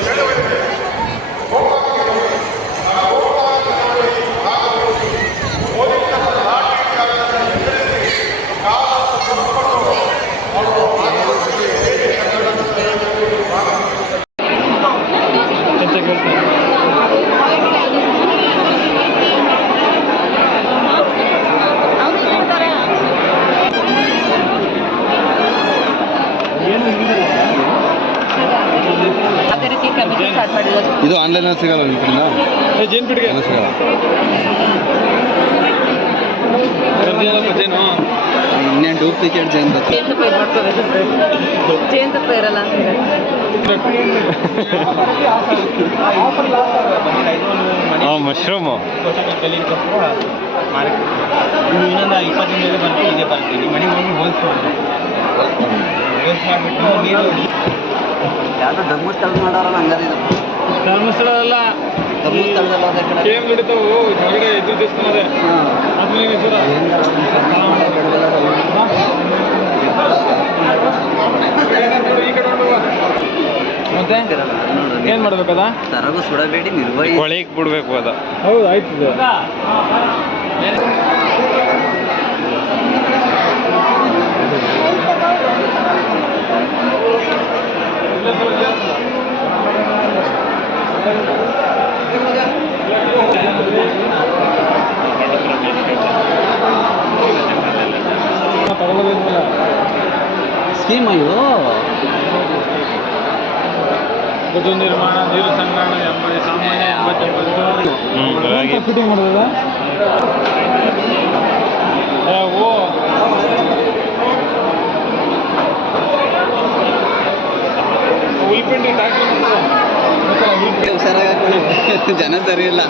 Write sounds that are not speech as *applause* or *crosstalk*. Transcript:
Gracias. ಅಲ್ಲೇನೋ ಸಿಗಲ್ಲ ನಿಮ್ಮ ಕಡೆಯಿಂದ? ಜೇನ್ ಏನೂ ಸಿಗಲ್ಲ. ಜೇನು? ಇನ್ನೇನು ಡೂಪ್ಲಿಕೇಟ್ ಜೇನ್ ಬರ್ತದೆ? ಜೇನು ತುಪ್ಪ ಇದು ಮಾಡ್ಕೋಬೇಕು ಸರ್ ಜೇನು ತುಪ್ಪ ಇರಲ್ಲ ಅಂತ ಹೇಳಿ. ಹಾಂ ಮಶ್ರೂಮು ಇನ್ನು ಇನ್ನೊಂದು ಇಪ್ಪತ್ತು ದಿನದಲ್ಲಿ ಇದೇ ಮನೆಗೆ ಹೋಗಿ ಹೋಲ್ಸ್ಕೊಂಡು ಹೋಲ್ಸ್ ಮಾಡಿಬಿಟ್ಟು ನೀರು ಯಾವುದು ಧರ್ಮಸ್ಥಳ ಮಾಡೋರಲ್ಲ ಹಂಗದ ಇದು. ಧರ್ಮಸ್ಥಳ ಅಲ್ಲ ಧರ್ಮಸ್ಥಳದಲ್ಲಿ ಹೋದ ಕಡೆ. ಹೊರಗಡೆ ಅದೇ ಮತ್ತೆ? ಏನ್ ಮಾಡ್ಬೇಕದ? ತರಗು ಸುಡಬೇಡಿ ನಿರ್ವಹಿ ಕೊಳೆಗೆ ಬಿಡ್ಬೇಕು ಅದ. ಹೌದು ಆಯ್ತು. ಸ್ಕೀಮ? ಇದು ನಿರ್ಮಾಣ ನೀರು ಸಂಗ್ರಹಣ ಸಾಮಾನ್ಯ ಮಾಡೋದ *laughs* ಜನ ಸರಿ ಇಲ್ಲ.